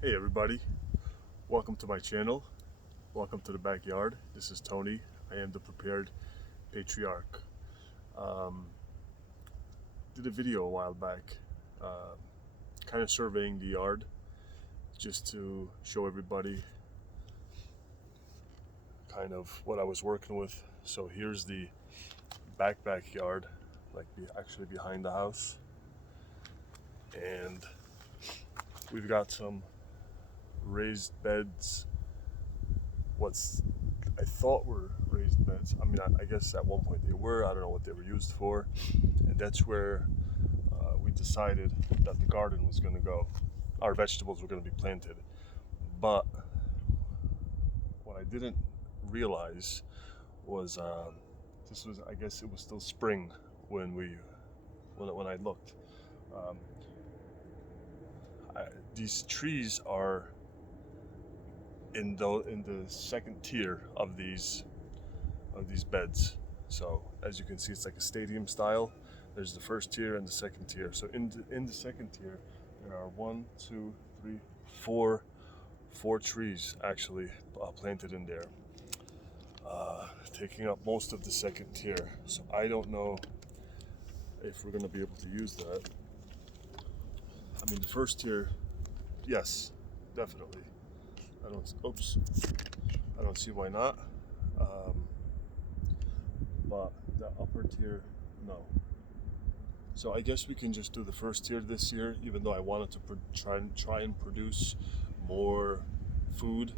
Hey everybody, welcome to my channel. Welcome to the backyard. This is Tony. I am the Prepared Patriarch. Um, did a video a while back, kind of surveying the yard just to show everybody kind of what I was working with. So here's the backyard, like actually behind the house. And we've got some raised beds, what's I thought were raised beds. I mean, I guess at one point they were. I don't know what they were used for. And that's where we decided that the garden was going to go. Our vegetables were going to be planted. But what I didn't realize was this was, I guess it was still spring when I looked. Um, these trees are in the second tier of these beds. So as you can see, it's like a stadium style. There's the first tier and the second tier. So in the second tier, there are four trees actually planted in there, taking up most of the second tier. So I don't know if we're going to be able to use that. I mean, the first tier, yes, definitely. I don't see why not. But the upper tier, no. So I guess we can just do the first tier this year, even though I wanted to try and produce more food.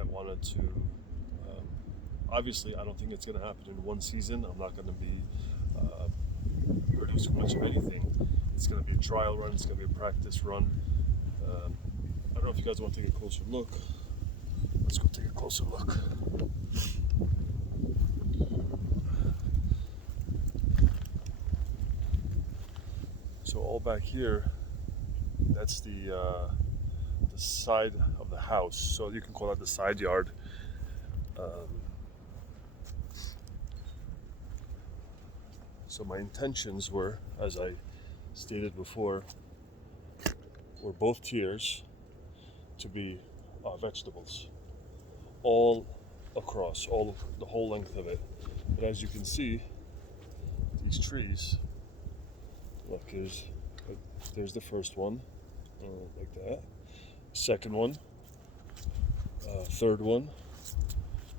I wanted to. Obviously, I don't think it's going to happen in one season. I'm not going to be producing much of anything. It's going to be a trial run. It's going to be a practice run. I don't know if you guys want to take a closer look. Let's go take a closer look. So all back here, that's the side of the house. So you can call that the side yard. So my intentions were, as I stated before, were both tiers to be vegetables, all across, the whole length of it. But as you can see, these trees, look, there's the first one, like that. Second one, third one,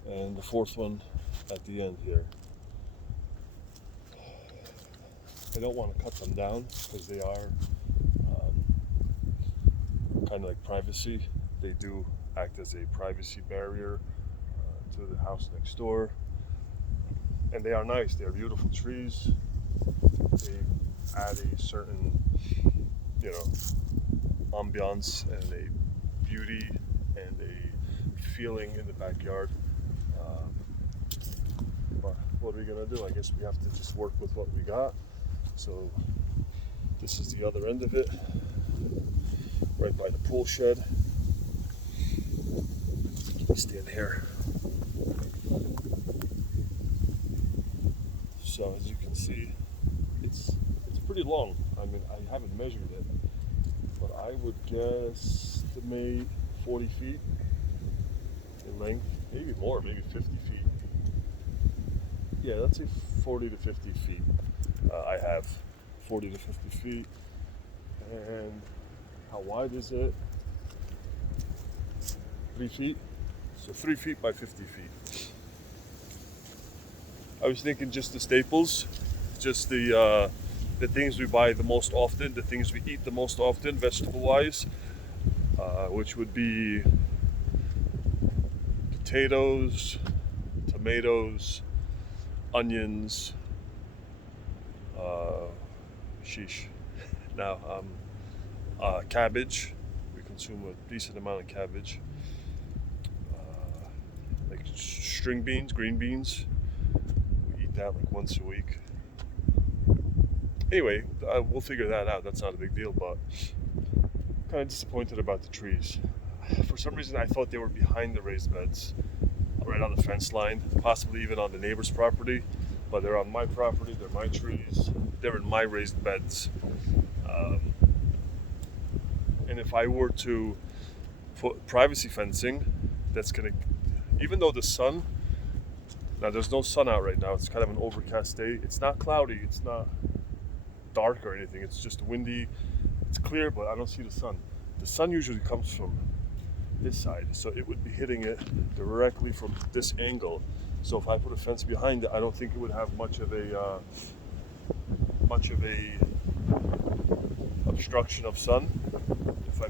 and the fourth one at the end here. I don't want to cut them down because they are kind of like privacy. They do act as a privacy barrier to the house next door. And they are nice. They are beautiful trees. They add a certain, ambiance and a beauty and a feeling in the backyard. But what are we gonna do? I guess we have to just work with what we got. So this is the other end of it, right by the pool shed. Stand here. So as you can see, it's pretty long. I mean, I haven't measured it, but I would guesstimate 40 feet in length, maybe more, maybe 50 feet. Yeah, let's say 40 to 50 feet. I have 40 to 50 feet. And how wide is it? 3 feet. So 3 feet by 50 feet. I was thinking just the staples, just the things we buy the most often, the things we eat the most often, vegetable-wise, which would be potatoes, tomatoes, onions, Now, cabbage. We consume a decent amount of cabbage. Like string beans, green beans. We eat that like once a week. Anyway, we'll figure that out. That's not a big deal, but I'm kind of disappointed about the trees. For some reason, I thought they were behind the raised beds, right on the fence line, possibly even on the neighbor's property. But they're on my property. They're my trees. They're in my raised beds. And if I were to put privacy fencing, that's gonna, even though the sun, now there's no sun out right now, it's kind of an overcast day. It's not cloudy, it's not dark or anything, it's just windy, it's clear, but I don't see the sun. The sun usually comes from this side, so it would be hitting it directly from this angle. So if I put a fence behind it, I don't think it would have much of a obstruction of sun. If I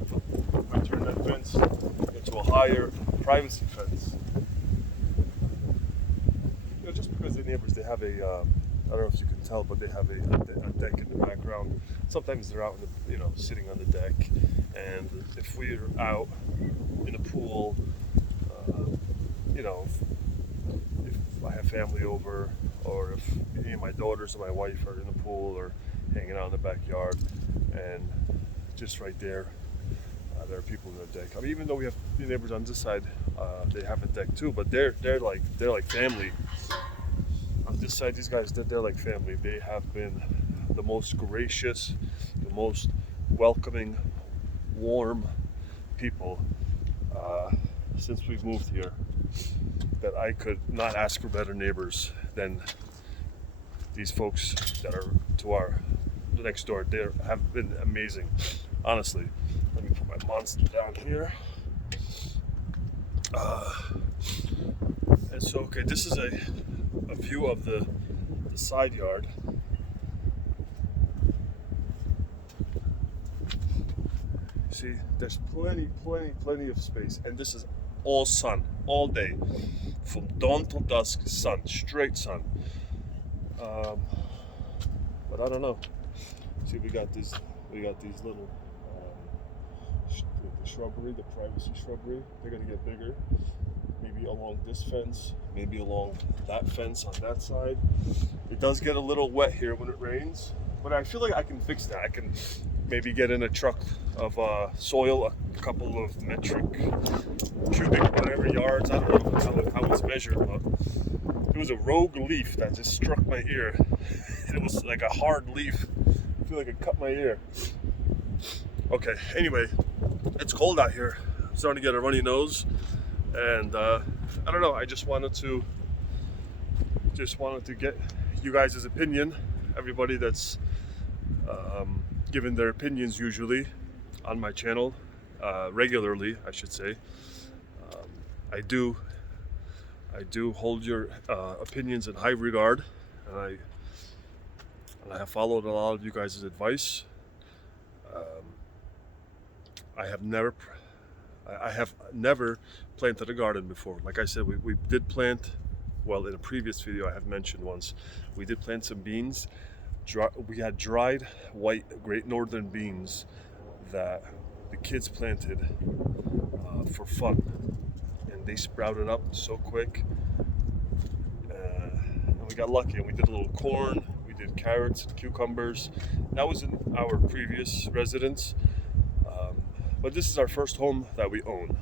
turn that fence into a higher privacy fence, just because the neighbors, they have a I don't know if you can tell, but they have a deck in the background. Sometimes they're out in the, sitting on the deck, and if we're out in a pool, if I have family over, or if any of my daughters or my wife are in the pool or hanging out in the backyard, and just right there, there are people in the deck. I mean, even though we have the neighbors on this side, they have a deck too, but they're like family. On this side, these guys, they're like family. They have been the most gracious, the most welcoming, warm people since we've moved here, that I could not ask for better neighbors than these folks that are to the next door. They have been amazing, honestly. Let me put my monster down here. And so, okay, this is a view of the side yard. See, there's plenty of space, and this is all sun, all day, from dawn till dusk, sun, straight sun. But I don't know. See, we got these little the shrubbery, the privacy shrubbery. They're gonna get bigger. Maybe along this fence, maybe along that fence on that side. It does get a little wet here when it rains, but I feel like I can fix that. I can maybe get in a truck of soil, a couple of metric, cubic, whatever yards. I don't know how it's measured, but it was a rogue leaf that just struck my ear. It was like a hard leaf. I feel like it cut my ear. Okay, anyway, it's cold out here. I'm starting to get a runny nose. And I don't know, I just wanted to get you guys' opinion. Everybody that's given their opinions usually on my channel, regularly, I should say. I do hold your opinions in high regard, and I have followed a lot of you guys' advice. I have never planted a garden before. Like I said, we did plant, well, in a previous video I have mentioned once, we did plant some beans. We had dried white Great Northern beans that the kids planted for fun, and they sprouted up so quick. And we got lucky, and we did a little corn, we did carrots and cucumbers. That was in our previous residence. But this is our first home that we own.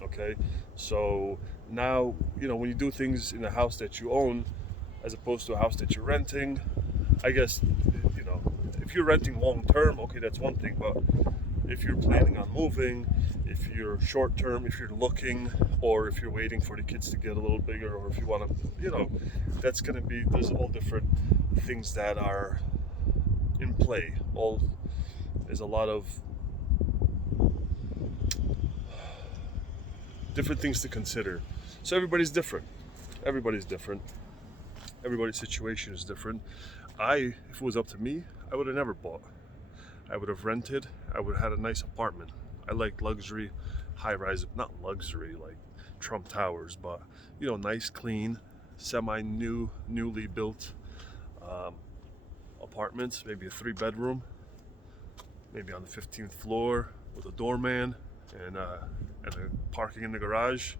Okay, so now, when you do things in a house that you own, as opposed to a house that you're renting, I guess, if you're renting long term, okay, that's one thing. But if you're planning on moving, if you're short term, if you're looking, or if you're waiting for the kids to get a little bigger, or if you want to, that's going to be, there's all different things that are in play. There's a lot of different things to consider. So everybody's different. Everybody's situation is different. If it was up to me, I would have never bought. I would have rented. I would have had a nice apartment. I like luxury, high-rise, not luxury like Trump Towers, but nice, clean, newly built apartments. Maybe a 3-bedroom, maybe on the 15th floor with a doorman and a parking in the garage,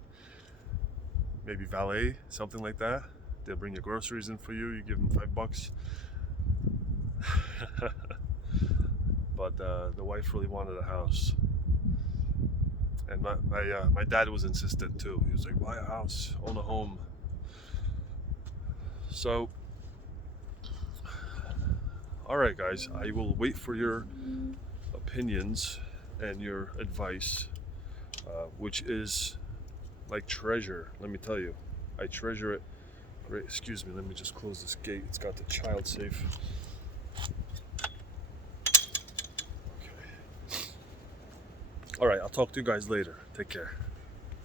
maybe valet, something like that. They'll bring your groceries in for you. You give them $5. But the wife really wanted a house, and my dad was insistent too. He was like, "Buy a house, own a home." So, all right, guys, I will wait for your opinions and your advice, which is like treasure. Let me tell you, I treasure it. Great. Excuse me. Let me just close this gate. It's got the child safe. Okay. All right. I'll talk to you guys later. Take care.